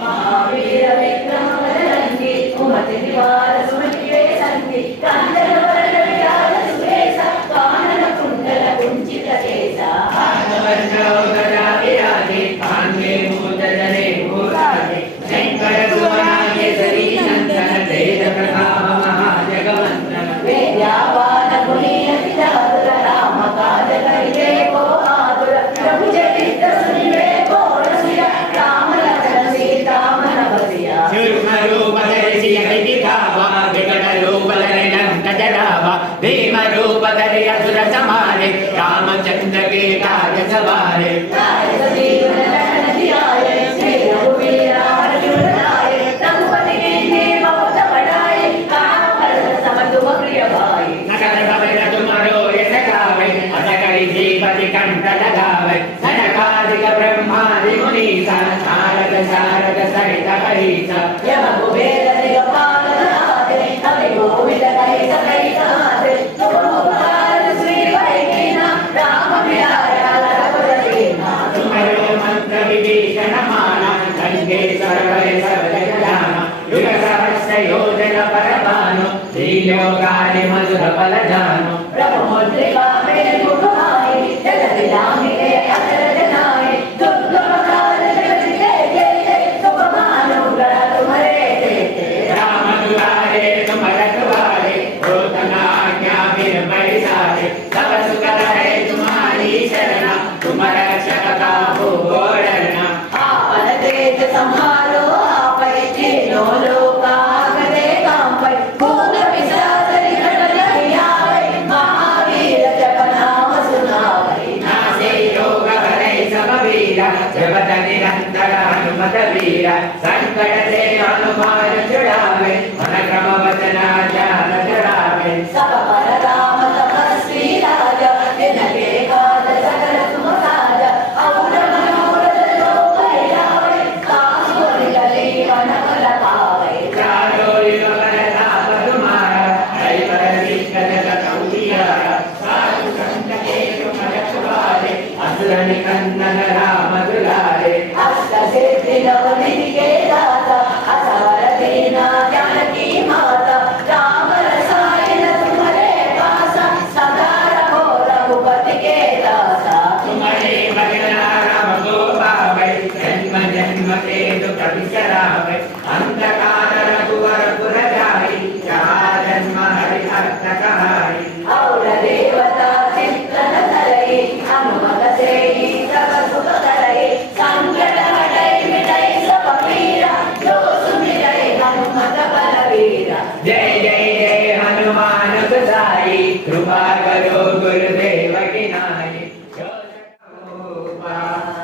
महावीर विक्रम बजरंगी कुमति निवार सुमति वेसंगी कांचन वरण विराज सुबेसा कानन कुंडल कुंचित केसा आनवरजोदरा विराजे कान्ये मूर्धजने मूर्धाजे शंकर सुवनागे सरी नंदन तेज प्रताप महाजगवंदन वेद्यावान गुणीयति चातुर राम काज करिवे को आतुर प्रभु चरित सुनिवे को रसिया राम लखन सीता मन बसिया सूक्ष्म रूप धरि हरि दिखावा विकट रूप धरि लंक जरावा भीम रूप धरि असुर संहारे रामचंद्र के काज सवारे काय सजीवन लखन जियाए श्री रघुवीर अर्जुन लाए रघुपति कीन्ही बहुत बड़ाई राम भरत सम तुम प्रिय भाई नगर भवन तुम्हारो यश गावे अस करि जीवति कंठ लगावे सनकादिक ब्रह्मादि मुनीसा नारद शारद सहित हरीसा यम कुबेर दिगपाल नाथे कवि गोविंद कहि सकै गाथे तुम उपकार श्री वैकीना राम मिलाया रघुपति नाथ तुम्हारो मंत्र विभीषण माना लंकेश्वर भय सब जग जाना युग सहस्र योजन परमानु श्रीलोकानि मधुर फल जानु प्रभु मुद्रिका मेरे मुख आई जगत जामिके अतर जनाए दुर्गम काल जगत के तुम मानो गढ़ तुम्हारे देते राम दुआरे तुम रखवारे होतन आज्ञा बिन पैसारे सब सुख रहे तुम्हारी शरणा तुम रक्षक काहू को डरना आपन तेज संहारो आपै तीनों लोक आगते कांपै भूत पिशाच निकट नहीं आवे महावीर जप नाम सुनावै नासे योग हरे सब वीरा जगत निरंतर हनुमत वीरा संकट से हनुमान छुड़ावे मन क्रम वचन ध्यान चढ़ावे सब पर राम तपस्वी राजा जिनके काज सकल तुम साजा और मनोरथ जो कोई लावे काहू निकले मन फल पावे चारों युग प्रताप तुम्हारा है पर विकट कटौतियारा साधु संत के तुम रखवारे असुर निकंदन राम दुलारे अष्ट सिद्धि नवनिधि के दाता असवर दीना जानकी माता राम रसायन तुम्हारे पासा सदा रहो रघुपति के दासा तुम्हारे भजन राम को पावे जन्म जन्म के दुख बिसरावे अंधकार रघुवर पुर जाई जहाँ जन्म हरि भक्त कहाई और देवता चित्तन धरई हनुमत से ही सब सुख करई संकट हटई मिटई सब पीरा जो सुमिरै हनुमत बलवीरा जय जय जय हनुमान गोसाई कृपा करो गुरुदेव की नाई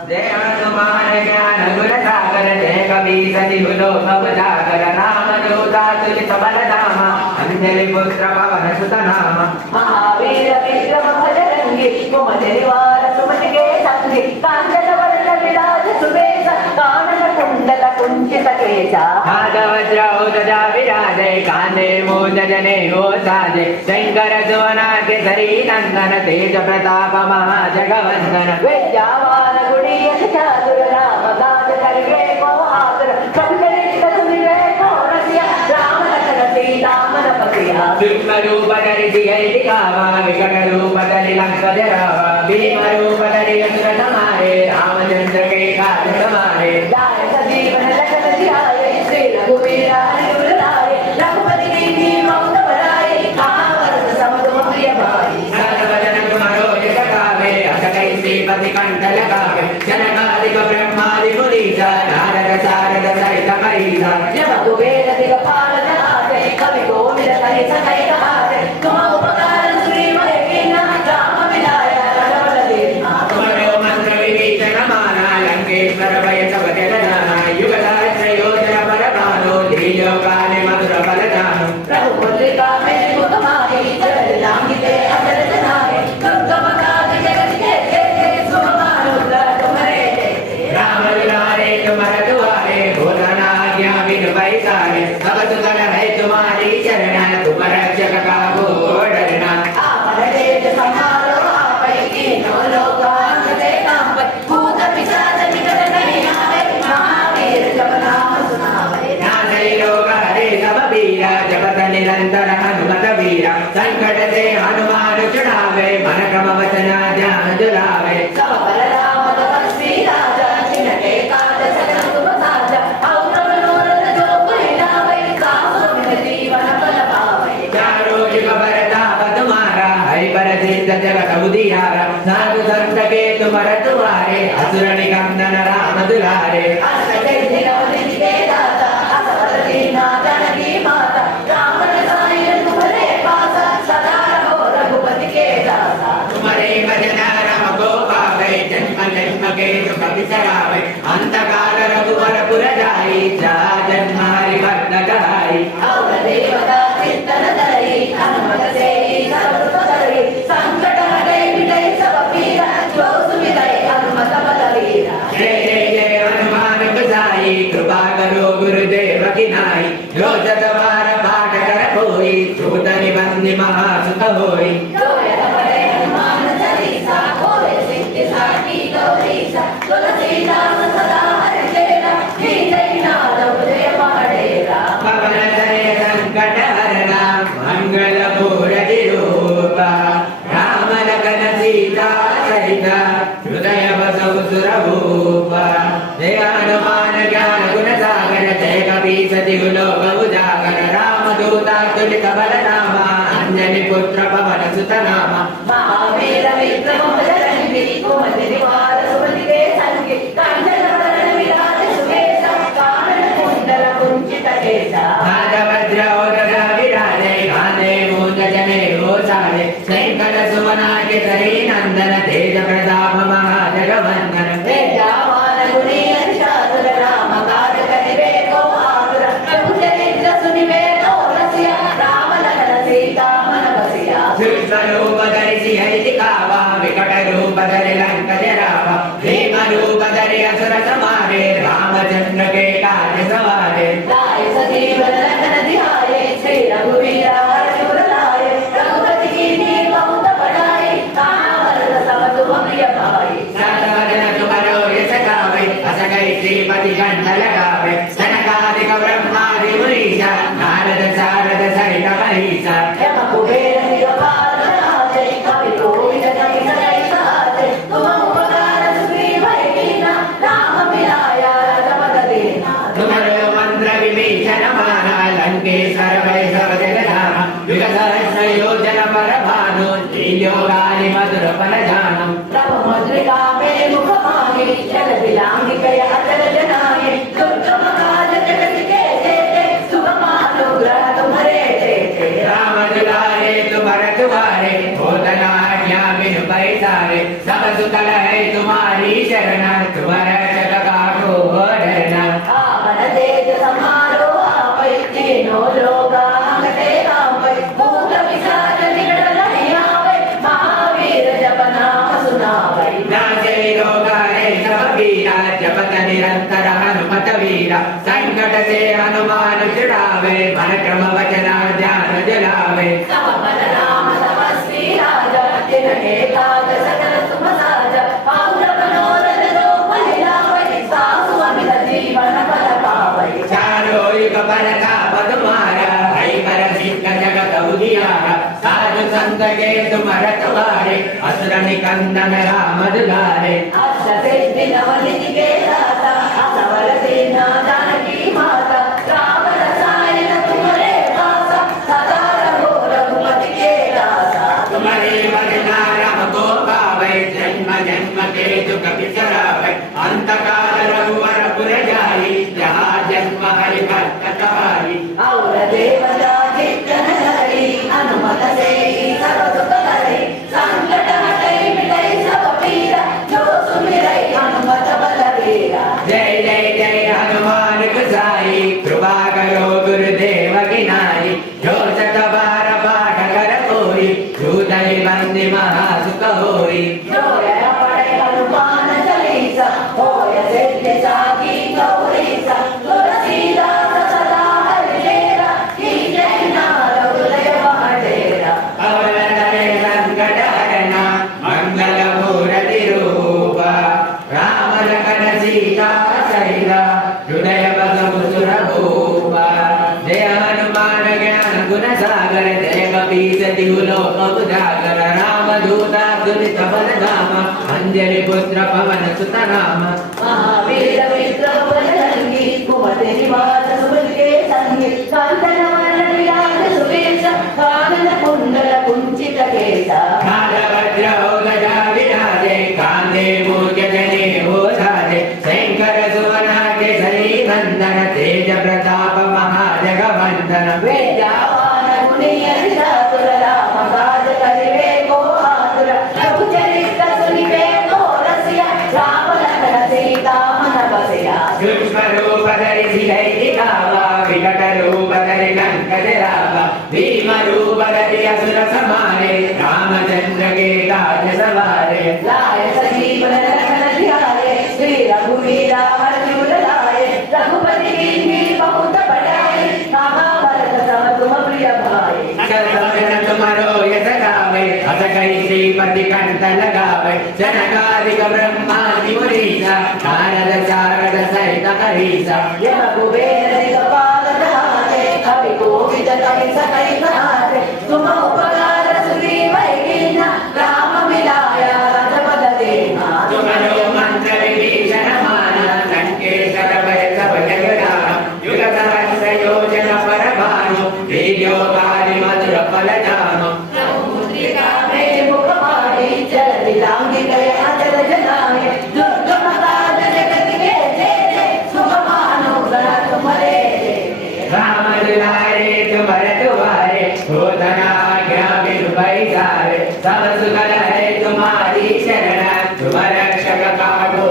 जय हनुमान ज्ञान गुण सागर जय कपी सति हुलो सब जागर राम दूता तुझ सबल धामा अंजलि पुत्र पवन सुत नामा महावीर विक्रम बजरंगी कुमति निवार सुमति के संगी कांचन वरण विराज सुबेसा कानन कुंडल कुंचित केसा हाथ वज्र ध्वजा विराजे कांधे मूंज जने हो साजे शंकर सुवना केसरी नंदन तेज प्रताप महाजगवंदन विद्यावान गुणीयति चातुर राम काज करिवे को आतुर प्रभु चरित सुनिवे को रसिया राम लखन सीता मन बसिया सूक्ष्म रूप धरि हरि दिखावा विकट रूप धरि लंक जरावा भीम रूप धरि असुर संहारे रामचंद्र के काज सवारे जाय सजीवन लखन जियाए श्री रघुवीर अर्जुन लाए रघुपति कीन्ही बहुत बड़ाई राम भरत सम तुम प्रिय भाई सकल वचन तुम्हारो यश गावे अस कहि श्रीपति कंठ लगावे जनकादिक ब्रह्मादि मुनीसा नारद शारद सहित हरीसा यम कुबेर दिगपाल नाथे कवि गोविंद कहि सकै गाथे तुम उपकार श्री वैकीना राम मिलाया रघुपति नाथ तुम्हारो मंत्र विभीषण माना लंकेश्वर भय सब जग जाना युग सहस्र योजन परमानु श्रीलोकानि मधुर फल जानु प्रभु मुद्रिका मेरे मुख माहि जगत जामिते अतर जनाए दुर्गम काज जगत के तुम मानो गढ़ तुम्हारे देते राम दुलारे तुम्हारे दुआरे होतन आज्ञा बिन पैसारे सब सुख है तुम्हारी शरण तुम रक्षक गाए असुर निकंदन राम दुलारे तुम्हारे भजन राम को पावे जन्म जन्म के दुख बिसरावे अंत काल रघुवर पुर जाई जा जन्मारि भक्त गाई और देवता चिंतन धरई हनुमत से सर्व धरई संकट हटै मिटै सब पीरा जो सुमिरै हनुमत बलवीरा जय जय जय हनुमान गोसाई कृपा करो गुरुदेव की नाई जो जग बार पाठ कर कोई छूट निबंधि महासुख होई हनुमान चालीसा होए सिद्धि साखी गौरीसा तुलसीदास सदा हरिचेरा जय नाद जय पहाड़ेरा पवन तनय संकट हरना मंगल मूर्ति रूपा राम लखन सीता सहित हृदय बसौ सुर भूपा जय हनुमान ज्ञान गुण सागर जय कपीस तिहु लोक उजागर राम दूता तुलित बल नामा अंजनी पुत्र पवन सुत नामा महावीर विक्रम भजरंगी कुमति निवार सुमति के संगी कांचन वरण विराज सुवेश कानन कुंडल कुंचित केसा वज्र विराजे कांधे मूंज जने गोसाले शंकर सुमना के सही नंदन तेज प्रताप महाजगवंदन वेदावान गुणी अतिशासुर राम काज करिबे को आतुर प्रभु चरित्र सुनिबे को रसिया राम लखन सीता मन बसिया रूप धरि हरि दिखावा विकट रूप धरि लंक जरावा भीम रूप धरि असुर संहारे रामचंद्र के काज सवारे लाए सजीवन लखन धियाए श्री रघुवीर हर्षुर लाए रघुपति कीन्ही बहुत बड़ाई कहाँ वरद सब तुम प्रिय भाई सतवदन तुम्हारो यश गावे अस गई श्रीपति कंठ लगावे सनकादिक ब्रह्मादि मुनीसा नारद सारद सहित महिषा यम कुबेर दिगपाल नाचे कवि कोविद कवि सदै साचे तुम उपकार सुग्रीव कीना राम मिलाया रघुपत दीना तुम्हारो मंत्र विभीषण माना लंकेश्वर भय सब जग जाना युग सहस्र योजन पर भानु लील्योगानि मधुर फल जानू प्रभु मुद्रिका में मुख मांगे जल बिलांगी कय अचल जनाए दुर्गम काज जगत के जेते सुगम अनुग्रह तुम्हारे तेते राम दुलारे तुम्हारे तुम्हारे भोदना आज्ञा बिनु पैसारे सब सुतल है तुम्हारी शरण तुम्हारा जग काको डरना आवन तेज समारो आपै तीनों लोग हंगते आपै भूत पिशाच निकट नहीं आवै महावीर जप नाम सुनावै नासे रोग है सब पीरा जपत निरंतर हनुमत वीरा संकट से हनुमान छुड़ावे मन क्रम वचना ध्यान जलावे सब बल राम तपस्वी राजा तिन्हे काज सकल तुम साजा और मनोरथ जो फल लावै सासु अमित जीवन फल पावै चारों युग पर ताप तुम्हारा है पर सिद्ध जगत उजियारा साधु संत के तुम रखवारे असुर निकंदन राम दुलारे अष्ट सिद्धि नवनिधि के दाता असवर सेना जानकी माता राम रसायन तुम्हारे पासा सदा रहो रघुपति के दासा तुम्हारे भजना राम को पावे जन्म जन्म के दुख बिसरावे अंत काल रघुवर पुर जाई जहाँ जन्म हरि भक्त कहाई और देवता चित्तन धरई हनुमत से सर्व सुख करई संकट हटै मिटै सब पीरा जो सुमिरै हनुमत बलवीरा जय जय जय हनुमान गोसाई कृपा करो गुरुदेव की नाई जो सत बार पाठ कर कोई छूट बंदी महासुख होई जो यह पढ़े हनुमान चालीसा होय सिद्धि साखी गौरीसा तुलसीदास सदा हरिचेरा जय नाद जय पहाड़ेरा पवन तनय संकट हरना मंगल मूर्ति रूपा राम लखन सीता सहित हृदय बसौ सुर भूपा जय हनुमान ज्ञान गुण सागर जय कपीस तिहु लोक उजागर राम दूता तुलित बल धामा अंजनी पुत्र पवन सुत नामा महावीर विक्रम बजरंगी कुमति निवार सुमति के संगी कांचन वरण विराज सुवेश कानन कुंडल कुंचित केसा वज्र विराजे कांधे मूर्ज जने सूक्ष्म रूप धरि सिधै दिखावा विकट रूप धरि लंक जरावा भीम रूप धरि असुर संहारे रामचंद्र के काज सवारे लाए संजीवन लखन ध्याये श्री रघुवीरा हरषि लाए रघुपति कीन्ही बहुत बड़ाई महाभारत सम तुम प्रिय भाई तुम्हारो यश गावे अस कई श्रीपति कंठ लगावे जनकादिक ब्रह्मादि मुनीसा नारद शारद सहित हरीसा यह कुबेर दिगपाल धराते कवि कोविद कवि सकल गाते तुम उपकार सुग्रीव कीन्हा राम मिलाया राजपद देना तुम्हारो मंत्र विभीषण माना लंकेश्वर भय सब जग जाना युग सहस्र योजन पर भानु तेजो काली मधुर फल जानो मुद्रिका में मुख मारी जल दिलांगी गए अचल जनाए दुर्गम काज जगत के जेते सुगमानो गण तुम्हारे राम दुलारे तुम्हारे दुआरे हो धना आज्ञा बिनु पैसारे सब सुगल है तुम्हारी शरण तुम रक्षक काहू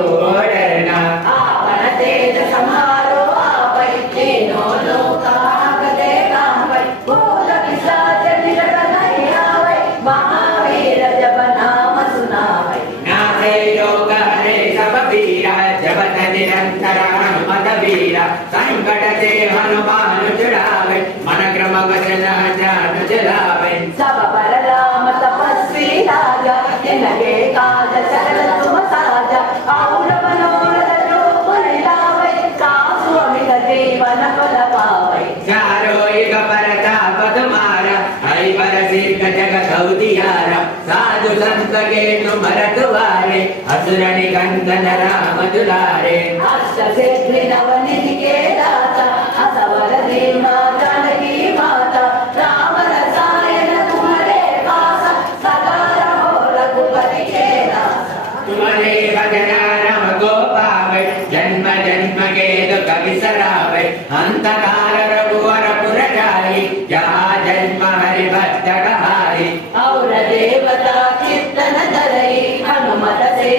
डरना आपन तेज समारो आपै तीनों लोका आगते कामै भूत पिशाच निकट नहीं आवै महावीर जब नाम सुनावै नाथे योग हरे सब पीरा जपत निरंतर हनुमत वीरा संकट से हनुमान छुड़ावे मन क्रम वचन ध्यान जलावे सब पर राम तपस्वी राजा जिनके काज सकल तुम साजा और मनोरथ जो पुर लावै सासु अमित जीवन फल पावै चारो युग परताप तुम्हारा हरि पर सिद्ध जगत उजियारा साधु संत के तुम रखवारे असुर निकंदन राम दुलारे अष्ट सिद्धि नवनिधि के दाता असवर दीना जानकी माता राम रसायन तुम्हारे पास सदा रहो रघुपति के दासा तुम्हारे भजन राम को पावे जन्म जन्म के दुख बिसरावे अंत काल रघुवर पुर जाई जहाँ जन्म हरि भक्त कहाई और देवता कीर्तन धरई हनुमत से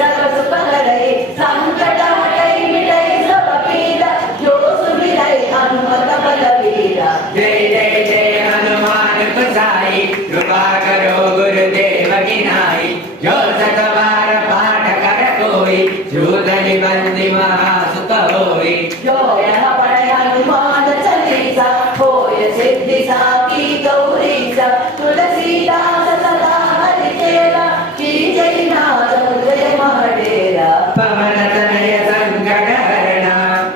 सब सुख करई संकट हटई मिटई सब पीरा जो सुमिरई हनुमत बलवीरा जय जय जय हनुमान गोसाई कृपा करो गुरुदेव की नाई जो सतबार पाठ कर कोई शूदनि बंदी महासुख होई जो यह पढ़े हनुमान चालीसा होय सिद्धि साकी गौरीसा तुलसीदास सदा हरि चेला की जय नाथ जय महडेरा पवन तनय संकट हरण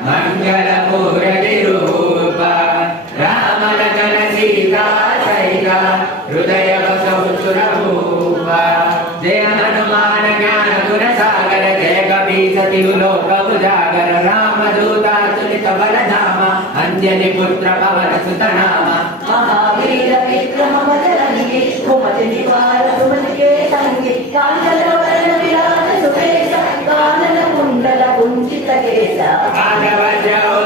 मंगल मूर्ति रूप राम लखन सीता सहित हृदय बसहु सुरभूप जय हनुमान ज्ञान गुण सागर जय कपीस तिहु लोक उजागर राम दूता तुलित बल धामा अंजनी पुत्र पवन सुत नामा महावीर विक्रम बजरंगी कुमति निवार सुमन के संगी कांचन वरण विराज सुबेश कानन कुंडल कुंचित केश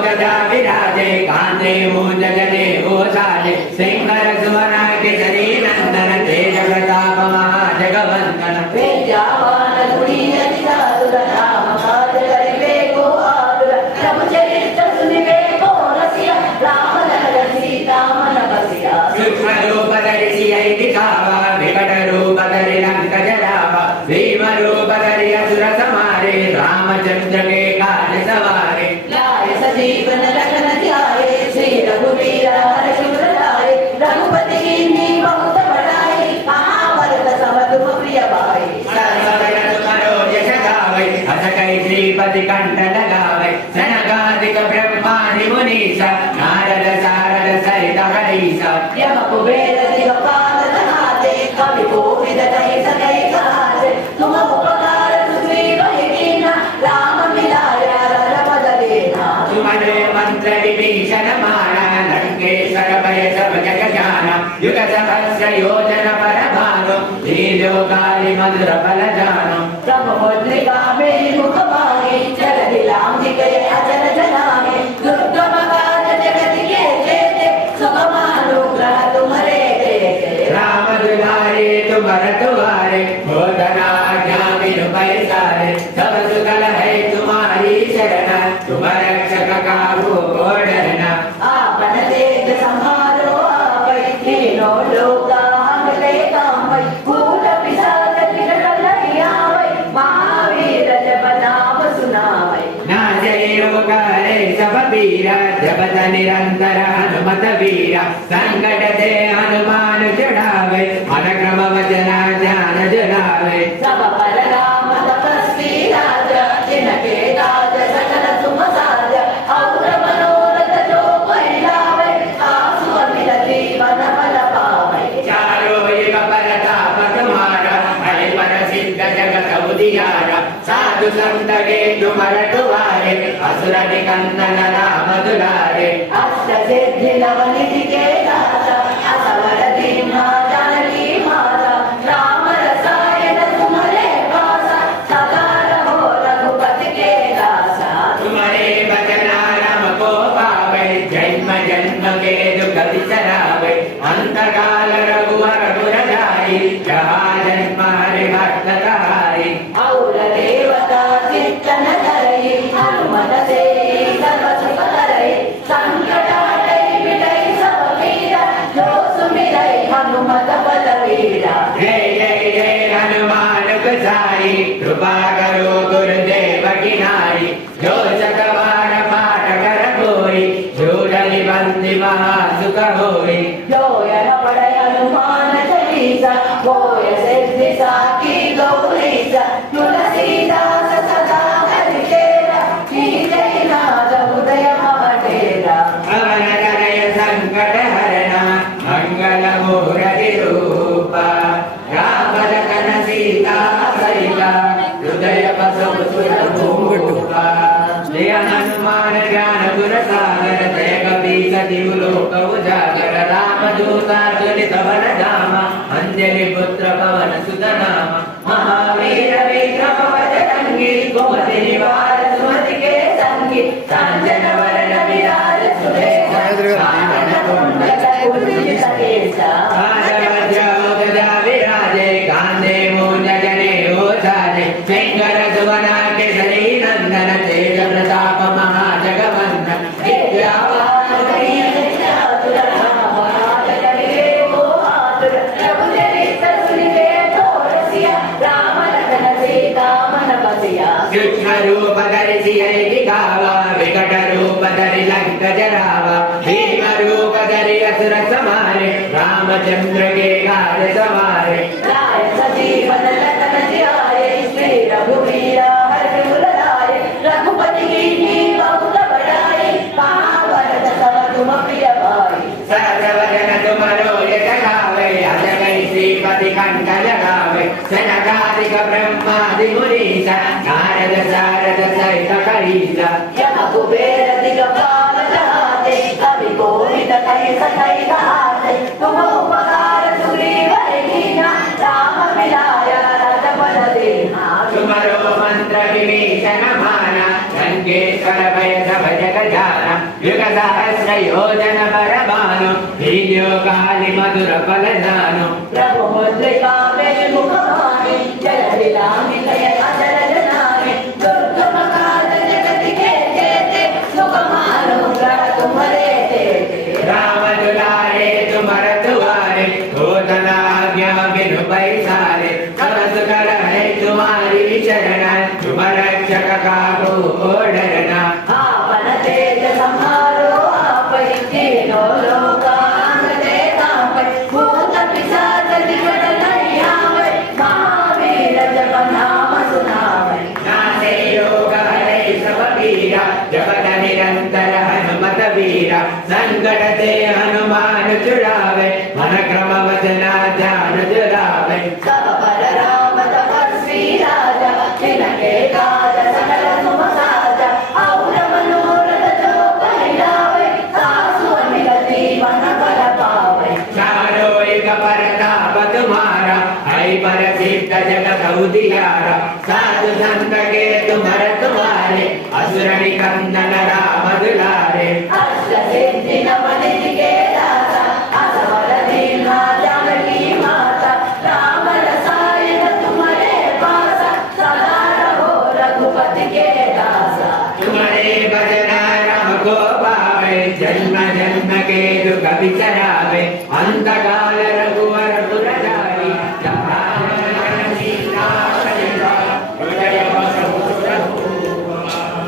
गदा विराजे कांधे मूंज जने ओसाले सिंहर सुमना केसरी नंदन तेज प्रताप महाजगवंदन वेद्यावान गुणी अति साधुर नाम काज करिबे को आतुर प्रभु चरित्र सुनिबे को रसिया राम लखन सीता मन बसिया सूक्ष्म रूप धरि सियहि दिखावा विकट रूप धरि लंक जरावा भीम रूप धरि असुर संहारे रामचंद्र के काज सवारे लाए संजीवन लखन ध्याये श्री रघुवीर हरषि लाए रघुपति कीन्ही बहुत बड़ाई महाभारत सम तुम प्रिय भाई सर्वगण तुम्हारो यश गावे अस कई श्रीपति कंठ लगावे जनकादिक ब्रह्मादि मुनीसा नारद शारद सहित हरीसा यम कुबेर दिगपाल धराते कवि कोविद कहि सकल गाते तुम उपकार सुग्रीव कीन्हा राम मिलाया राजपद देना तुम्हारे मंत्र विभीषण माना लंकेश्वर भय सब जग जाना युग सहस्र योजन पर भानु तेजो काली मधुर फल जानो ब्रह्म मुद्रिका में मुख मारी जल दिलांगी गए अचल जनाए दुर्गम काज जगत के जेते सुगमानुग्रह तुम्हारे देते राम दुलारे तुम्हारे दुआरे हो धना आज्ञा बिनु पैसारे सब सुगल है तुम्हारी शरण तुम रक्षक काहू को डरना। आपन तेज संहारो आवै तीनों लोका हमले कामै भूत पिशाच निकट नहीं आवै महावीर जब नाम सुनावै। नाशे योग हरे सब पीरा जपत निरंतर हनुमत वीरा संकट से हनुमान छुड़ावे मन क्रम वचना ध्यान जुड़ावे। सब पर राम तपस्वी राजा जिनके काज सकल तुम साजा और मनोरथ जो कोई लावे आसु अमित जीवन फल पावे। चारों युग परताप तुम्हारा हरि पर सिद्ध जगत उजियारा साधु संत के तुम रखवारे असुर निकंदन राम दुलारे। अष्ट सिद्धि नव निधि के दाता असवर दीना जानकी माता राम रसायन तुम्हारे पासा सदा रहो रघुपति के दासा। तुम्हारे बचना राम को पावे जन्म जन्म के दुख बिसरावे अंत काल रघुवर पुर जाई जहाँ जन्म हरि भक्त कहाई। और देवता चित्तन धरई हनुमत से सर्व सुख करई संकट हटई मिटई सब पीरा जो सुमिरई हनुमत बलवीरा। जय जय जय हनुमान गोसाई कृपा करो गुरुदेव की नाई जो चक्रवार पाठ कर कोई जो डरि बंदी महा सुख होई। जो यह पढ़े हनुमान चालीसा होय सिद्धि साकी गौरीसा तुलसीदास सदा हरि तेरा कीजय नाथ उदय मटेरा। पवन तनय संकट हरना मंगल मूर्ति रूपा राम लखन सीता सहिता हृदय बसु सुरभूपा। जय हनुमान ज्ञान गुण सागर जय कपीस तिहु लोक उजागर राम दूता तुलित वन धामा अंजलि पुत्र पवन सुत नामा। महावीर विक्रम बजरंगी कुमति निवार सुमति के संगी कांचन वरण विराज सुबेसा विराजे कांधे मूंज जने ओसारे शंकर सुवना के शरी नंदन तेज प्रताप महाजगवंदन। कृष्ण रूप धरि सियहि दिखावा विकट रूप धरि लंक जरावा भीम रूप धरि असुर संहारे रामचंद्र के कार्य सवारे। राय सजीवन लखन जियाए श्री रघुवीर हर्ष उर लाए रघुपति की बहुत बड़ाई पावन सब तुम प्रिय भाई। सर्वजन तुम रोय गावे अज गई श्रीपति कंठ लगावे सनकादिक ब्रह्मादि मुनीसा नारद सारद सहित करीसा। यम कुबेर दिगपाल चहाते कवि कोविद कहि सकै कहाते तुम उपकार सुग्रीव कीना राम मिलाया रघुपत दीना। तुम्हारो मंत्र विभीषण माना लंकेश्वर भय सब जग जाना युग सहस्र योजन बरबानो वीर्यो काली मधुर फल जानो। प्रभु मुद्रिका में मुख माने जय विलामी लय अचर जनाने दुर्गम काल जगत के जेते सुख मानो ग्रह तुम्हारे देते। राम दुलारे तुम्हार दुआरे होतन आज्ञा बिनु पैसारे सब सुख रहे तुम्हारी शरण तुम रक्षक काहू को डरना। आपन तेज संहारो आपै तीनों लोका हमले कापै भूत पिशाच निकट नहीं आवै महावीर जब नाम सुनावै। नासे योग हरे सब पीरा जपत निरंतर हनुमत वीरा संकट से हनुमान छुड़ावे मन क्रम वचना ध्यान जुड़ावे। सब पर राम तपस्वी राजा जिनके काज सकल तुम साजा और मनोरथ जो कोई लावे आसु अमित जीवन फल पावे। चारों युग परताप तुम्हारा हरि पर सिद्ध जगत उजियारा साधु संत के तुम रखवारे असुर निकंदन राम दुलारे। अष्ट सिद्धि नव निधि के दाता असवर दीना जानकी माता राम रसायन तुम्हारे पासा सदा रहो रघुपति के दासा। तुम्हारे जन्मकेतु कविचरावे अंधकाल रघुवर पुरजारी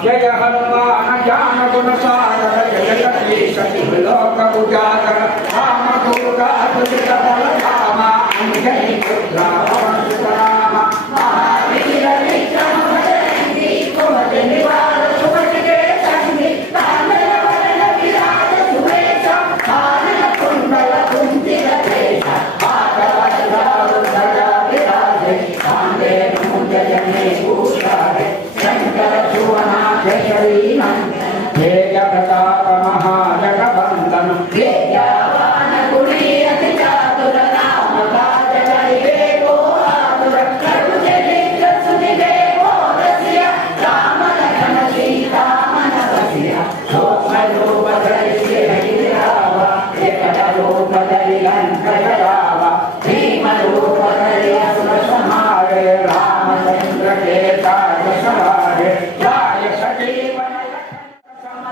जय हनुमान ज्ञान गुण सागर जय जगदीश लोक उजागर राम दुर्गा दुर्ग बल धामा अंजनी पुत्रा पवन सुतनामा महावीर विक्रम भजरंगी कुमति निवार सुमति के संगी तांडव वरण विराज सुवेश कानन कुंडल कुंचित केश आकाश ध्वजा विराजे कांधे मूंज जने भूषारे शंकर सुवना केसरी नंदन तेज प्रताप महाजगवंदन विद्यावान गुणी अति चातुर नाम काज करिबे को आतुर प्रभु चरित सुनिबे को रसिया राम लखन सीता मन बसिया रूप रूप धरि सिरहि रावा एकट रूप धरि लंक जरावा भीम रूप धरि असुर संहारे रामचंद्र के काज सवारे लाय सजीवन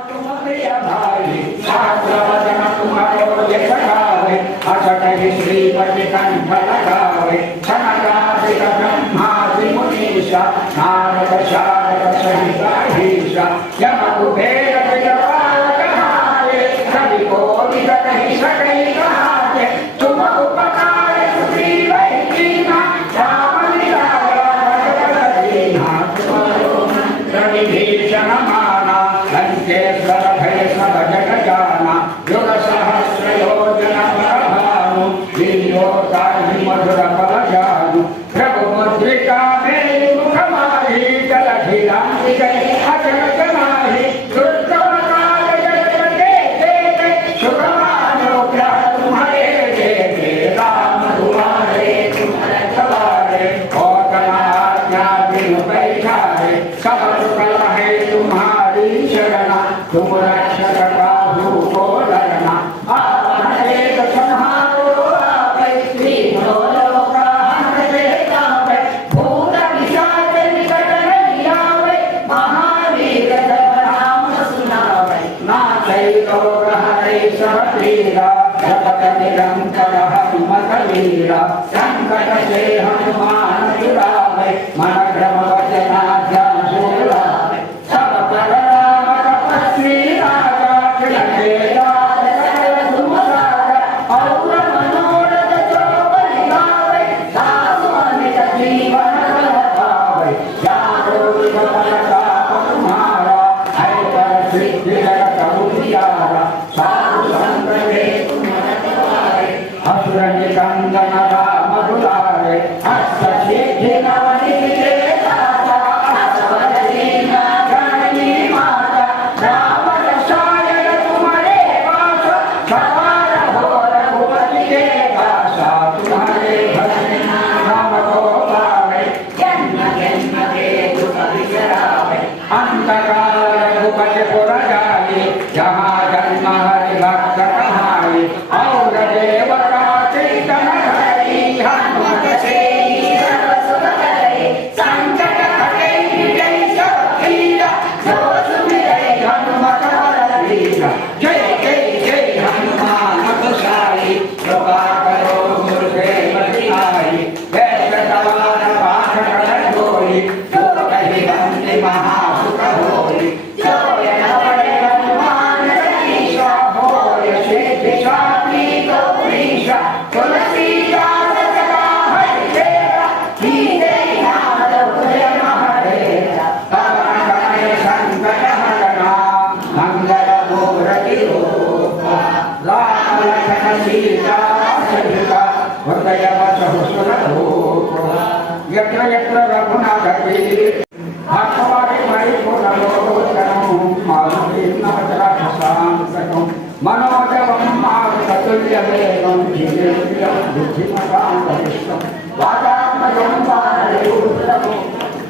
तुम प्रिय भाई शास्त्र वचन तुम्हारो यश गावे अचकहि श्रीपति कंठ लगावे सनकादिक ब्रह्मादि मुनीषा नारद शारद सहित अहीशा यम कुबेर दिगपाल कहारे कवि कोविद कहि सकहि कहारे तुम उपकार सुग्रीव कीना राम लीला दीना तुम्हारो मंत्र विभीषण माना लंकेश्वर भय सब जग जाना युग सहस्र योजन परभानु लीलोताहि मधुर फल जानु प्रभु मुद्रिका मेरु मुख माहि जलधि रामि गए अचल जनाहि दुर्गम काल जगत के सुगमानो ग्रह तुम्हारे देते राम दुआरे तुम्हारे सवारे औतना आज्ञा बिनु बैठारे सब सुकल है तुम्हारी शरणा तुम रक्षक काहू को डरना आपन एक संहारो आपै तीनों लोक हमारे कापै भूत पिशाच निकट नहीं आवे महावीर जब नाम सुनावे नाथै रोग हरै सब पीरा जपत निरंतर हनुमत वीरा संकट से हनुमान छुड़ावे मन भ्रम वचना ध्यान सुलावे सब पर राम तपस्वी राजा तिलके लाल सकल तुम राजा और मनोरथ जो बलि गावे सासु अमित जीवन फल पावे यादो विपल ताप तुम्हारा है पर सिद्धि जगत उजियारा साधु संत के तुम रखवारे असुर निकंदन राम दुलारे हस्त सिद्धि नवनीते दाता असवर दीना जननी माता राम रसायन तुम्हारे पास सवार हो रघुपति के दासा तुम्हारे भजन राम को पावे जन्म जन्म के दुख विसरावे अंतकाल रघुपति पुर जाई जहाँ जन्म हरि भक्त कहाई और देवता कीर्तन हरि हनुमत से सर्व सुख करे संकट हटे मिटै सब पीरा जो सुमिरै हनुमत बलवीर जय जय जय हनुमान गोसाई कृपा करो गुरुदेव आई वैसे सवार पाठ कर होई जो कही बंदे महासुख होई जो यह बड़े हनुमान चालीसा होय सिद्धि सापी गौरीशा तुलसीदास सदा हरि तेरा कीजे नाद भजन हरेरा पवन कमल संकट हरना मंगल मूर्ति रूप राम लखन सीता सहिता हृदय वसु सुर रूप यत्र यत्र रघुनाथ वीर भगवान मणि पुर लोचनम मारुति नवचरा शांतकम मनोजवम मारुतुल्य वेगम धीरेन्द्रियम बुद्धिमतां वरिष्ठम वातात्मजं वानरयूथम्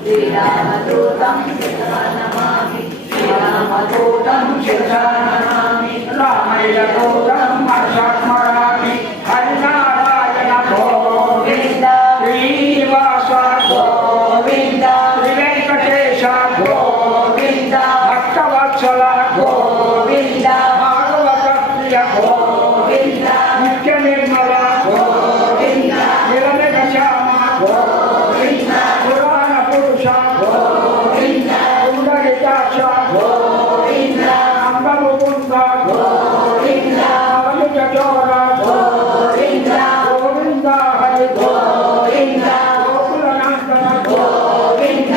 श्रीरामदूतं शिरसा नमामि श्रीरामदूतं शिरसा नमामि रामैलदूतं हर्षस्मरामि हरिनारायण गोविन्द श्रीनिवास गोविन्द श्रीवेङ्कटेश गोविन्द भक्तवत्सल गोविन्द भागवत प्रिय नीलाक्ष गोविंद नंदमुकुंद गोविंद नवनिजचोर गोविंद गोविंद हरि गोविंद गोकुलनंदन गोविंद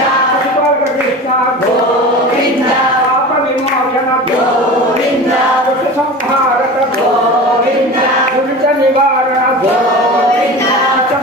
कृष्ण गोविंद पाप विमोचन गोविंद दुष्ट संहारक गोविंद दुरित निवारण गोविंद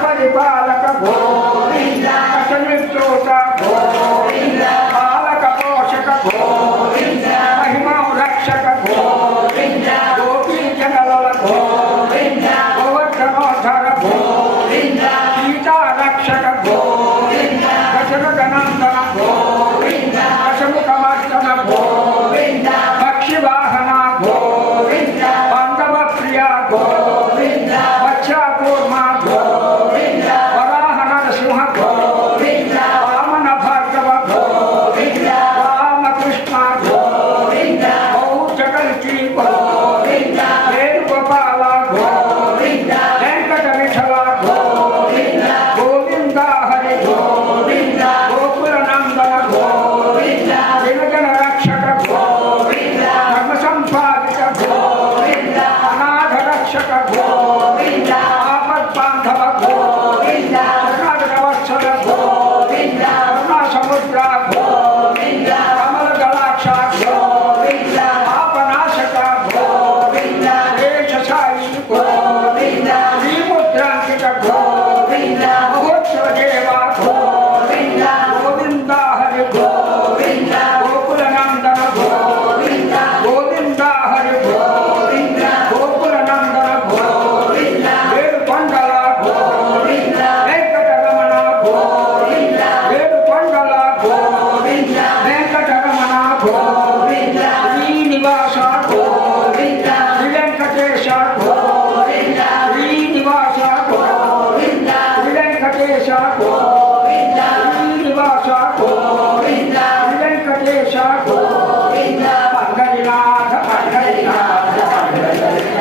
परिपालक गोविंद कषनिर्चोट गोविंद पालक पोषक गोविंद महिमा रक्षक गोविंद गोपी जनलल गोविंद गोवर्धनोधर गोविंद सीता रक्षक गोविंद दशरथनंदन गोविंद दशमुखमर्दन गोविंद पक्षिवाहन गोविंद बांधव प्रिया गोविंद बच्चा कूर्मा गोविंद वराह नरसिंह गोविंद वामन भार्गव गोविंद रामकृष्ण गोविंद गौचकल की गोविंद वेणुगोपाल गोविंद वेंकट विठल गोविंद गोविंद हरि गोविंद गोकुलनंदन गोविंद विनजन रक्षक गोविंद धर्म संपादित गोविंद अनाथ रक्षक गोविंद आपद बांधव गोविंद जगदवत्सल गोविंद करुणा समुद्र गोविंद कमल गलाक्ष गोविंद पापनाशक गोविंद देशशायी गोविंद श्रीमुद्रांकित गोविंद महोत्सव देवा गोविंद गोविंद हरि गोविंद गोकुलनंदन गोविंद गोविंद हरि गोविंद गोकुलनंदन गोविंद वेणुకొండల गोविंद వెంకటరమణ गोविंद వేణుకొండల गोविंद వెంకటరమణ गोविंद శ్రీనివాస गोविंद శ్రీ వెంకటేశ गोविंद శ్రీనివాస गोविंद శ్రీ వెంకటేశ गोविंद శ్రీనివాస गोविंद శ్రీ వెంకటేశ गोविंद పండరినాథ పండరినాథ పండరినాథ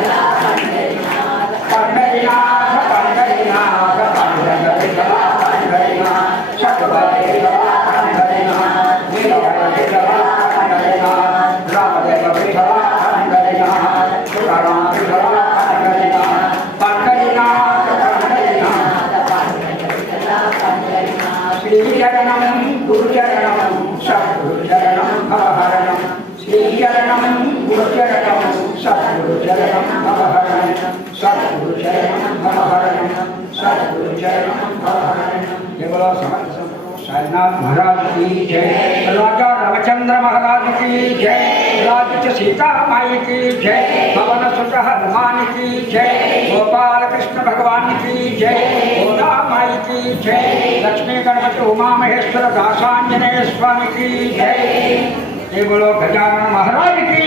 పండరినాథ పండరినాథ పండరినాథ శతవరేవ పండరినాథ వీరవరేవ పండరినాథ రామదేవ విఠల పండరినాథ సురరామ విఠల పండరినాథ పండరినాథ పండరినాథ శ్రీచరణం గురుచరణం సద్గురుచరణం భవహరణం శ్రీచరణం గురుచరణం సద్గురుచరణం భవహరణం సద్గురుచరణం భవహరణం సద్గురుచరణం భవహరణం కేవల సమర్థ साईनाथ महाराज की जय, राजा रामचंद्र महाराज की जय, राज सीता माई की जय, पवन सुत हनुमान की जय, गोपाल कृष्ण भगवान की जय, गोदा माई की जय, लक्ष्मी गणपति उमा महेश्वर दासांजनेय स्वामी की जय। ये बोलो गजानन महाराज की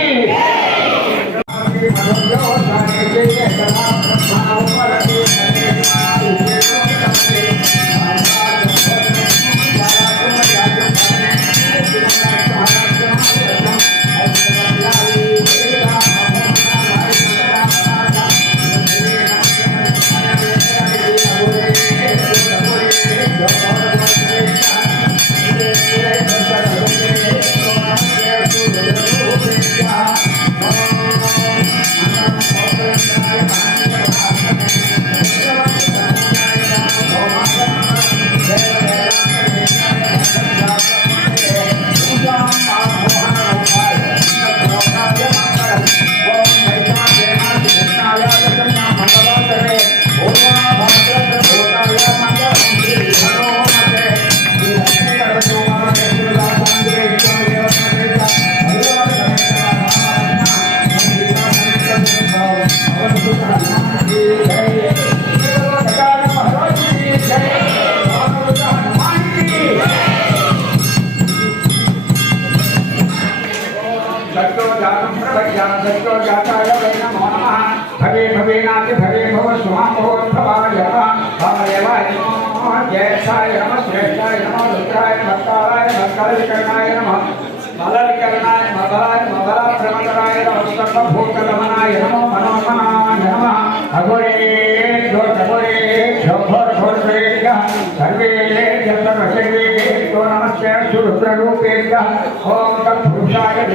सर्वे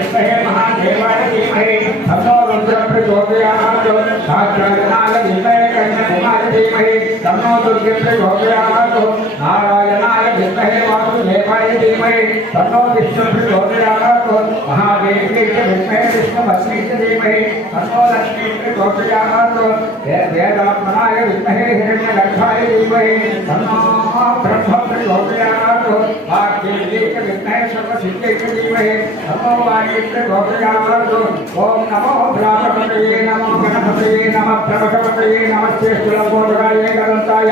विद्महे महादेवाय धीमहि तन्नो रुद्रः प्रचोदयात् साक्षात्नाय धीमहि कन्याकुमारी धीमहि तन्नो दुर्गे प्रचोदयात् नारायणाय विद्महे वासुदेवाय धीमहि तन्नो विष्णुः प्रचोदयात् महादेवी च विद्महे विष्णुपत्नी च धीमहि तन्नो लक्ष्मी प्रचोदयात् वेदात्मनाय विद्महे हिरण्यगर्भाय धीमहि तन्नो ब्रह्म प्रचोदयात् वाग्देवी च विद्महे सर्वसिद्ध्यै च धीमहि तन्नो वाणी प्रचोदयात् ओम नमो ब्राह्मणपतये नमो गणपतये नमः प्रवशपतये नमस्ते श्रीलंबोदराय गदन्ताय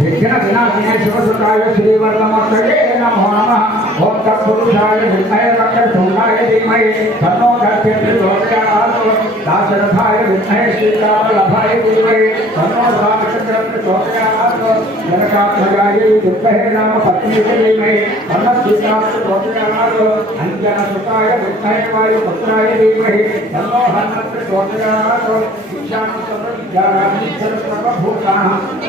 विघ्नविनाशिने शिवसुताय श्रीवल्लभमूर्तये नमो नमः ओम तत्पुरुषाय विद्महे वक्रतुण्डाय धीमहि तन्नो दन्ते प्रचोदयात् दाशरथाय विद्महे श्रीरामवल्लभाय धीमहि तन्नो रामचन्द्रः प्रचोदयात् जनकात्मजाय विद्महे रामपत्नी च धीमहि तन्नो सीता प्रचोदयात् अंजनसुताय विद्महे वायुपुत्राय धीमहि तन्नो हनुमत् प्रचोदयात् ईशानसर्वविद्यानां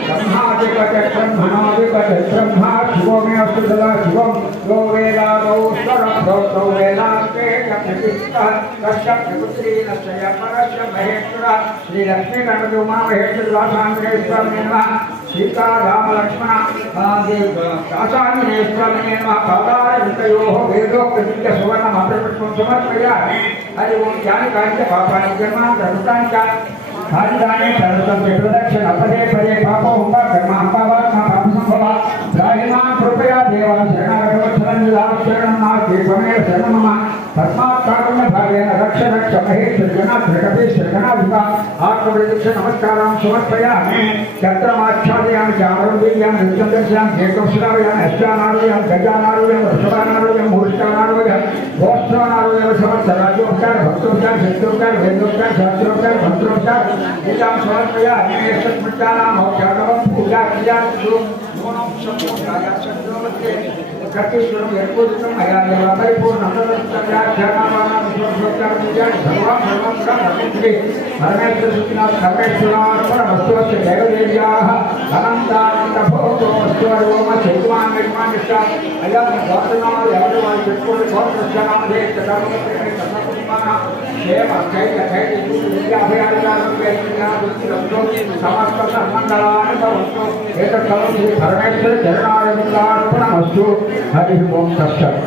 ब्रह्मादिपतिर्ब्रह्मणोऽधिपतिः ब्रह्मा शिवो मे अस्तु सदा शिवं यो वेदादौ स्वरब्धौ वेदान्ते च प्रतिष्ठः तस्य प्रपुत्रेण स्वय परस्य महेश्वरः श्रीलक्ष्मीगणपति उमामहेश्वरवासाङ्गेश्वरमे नमः सीतारामलक्ष्मण दासाङ्गेश्वरमे नमः पादारविन्दयोः वेदोक्तस्य सुवर्णमहापुष्पं समर्पयामि हरि ओं ज्ञानिकाञ्च पापानि कर्माणि च हादिदाने सर्वतं प्रदक्षिण पदे पदे पापो हुंबा कर्म हंबावात्मा पापसंभव राहिमा कृपया देवा शरणागतवत्सलं शरणं नास्ति त्वमेव शरणं मम तस्मात् कारुण्य भावेन रक्ष रक्ष महेश्वर जनाधिपति जनाधिपा आत्मप्रदक्षिण नमस्कारां समर्पयामि चक्रमाच्छादयामि चामरं वीर्यामि नृत्यं दर्शयामि केकं श्रावयामि अश्वानारोहयामि गजानारोहयामि वृषभानारोहयामि मूर्छानारोहयामि गोष्ठानारोहयामि समस्त राज्योपचार भक्तोपचार शक्त्योपचार वेदोपचार शास्त्रोपचार मंत्रोपचार पूजा समर्पयामि स्मृत्यानां मोक्षाकरं पूजा क्रिया नूनं शब्दोपचार शब्दोपचार कर्तेश्वरं यत्पूजितं मया देव परिपूर्णं तदर्थव्याख्यानानां स्वोपचार पूजा सर्वं श्री परमेश्वर सुखिनाथ सर्वेश्वरार्पणमस्तु देवदेव्याः अनन्तानन्दभोगो वस्तुर्वोम चैतवान् निर्माणिष्ठा अयं गोत्रनाम यवनवान् चित्पुर गोत्रस्यानामधे चतुर्मुखेन सर्वकुटुम्बानां क्षेम कैल समस्त सर्वमङ्गलानि भवन्तु एतत् सर्वं श्री परमेश्वर चरणारविन्दार्पणमस्तु हरिः ओं तत्सत्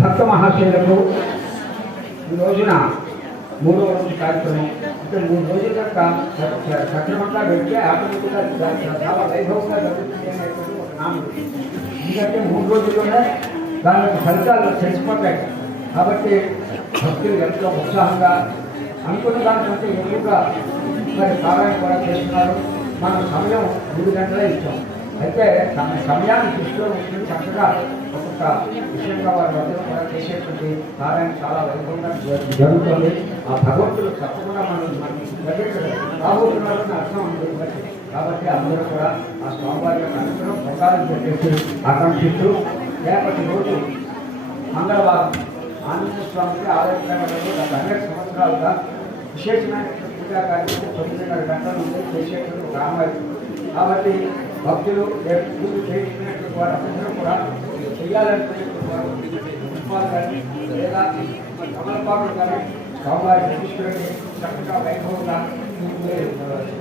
భక్త మహాశయులకు ఈ రోజున 3వ రోజు కార్యక్రమం అంటే 3 రోజుల దాకా సక్రమంగా వెళ్తే ఆటోమేటిక్గా చాలా వైభవంగా జరుగుతుంది అనేటువంటి ఒక నామం. ఎందుకంటే 3 రోజుల్లోనే దాని ఫలితాలు తెలిసిపోతాయి. కాబట్టి భక్తులు ఎంతో ఉత్సాహంగా అనుకున్న దానికంటే ఎక్కువగా మరి పారాయణ కూడా చేస్తున్నారు. మనం సమయం 3 గంటలే ఇచ్చాం. అయితే సమయాన్ని దృష్టిలో ఉంచుకుని చక్కగా ఒక్కొక్క విషయంగా వారి మధ్య కూడా చేసేటువంటి పారాయణ చాలా వైభవంగా జరుగుతుంది. ఆ భగవంతుడు తప్పకుండా మనం దగ్గర రాబోతున్నారని అర్థం ఉంది. కాబట్టి అందరూ కూడా ఆ స్వామివారి యొక్క అనుగ్రహం ప్రసారం చెప్పేసి ఆకాంక్షిస్తూ రేపటి రోజు మంగళవారం ఆంజనేయ స్వామికి ఆలయంలో గత 100 సంవత్సరాలుగా విశేషమైన పూజా కార్యక్రమం 9:30 గంటల నుండి చేసేటువంటి ఒక రామాయణం. కాబట్టి భక్తులు పూజ చేసినటువంటి వారు అందరూ కూడా చేయాలనుకునేటువంటి వారు పుష్పాలు కానీ లేదా కమలపాకులు కానీ స్వామివారి తీసుకుని చక్కగా వైభవంగా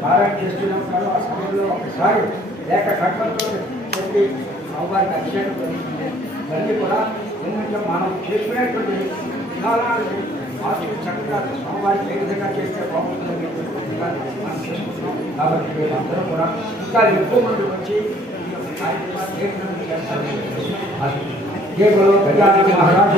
పారాయణ చేస్తున్నప్పుడు ఆ సమయంలో ఒకసారి లేక కట్నంతో చెప్పి స్వామివారికి అభిషేకం జరుగుతుంది. ఇవన్నీ కూడా ఎందుకంటే మనం చేసుకునేటువంటి విధానాన్ని మార్చి చక్కగా స్వామివారికి ఏ విధంగా చేస్తే బాగుంటుంది మనం చేసుకుంటున్నాం. కాబట్టి అందరూ కూడా ఇంకా ఎక్కువ మంది వచ్చి ఈ యొక్క కార్యక్రమాన్ని ఏ విధంగా చేస్తారు. గజానన మహారాజు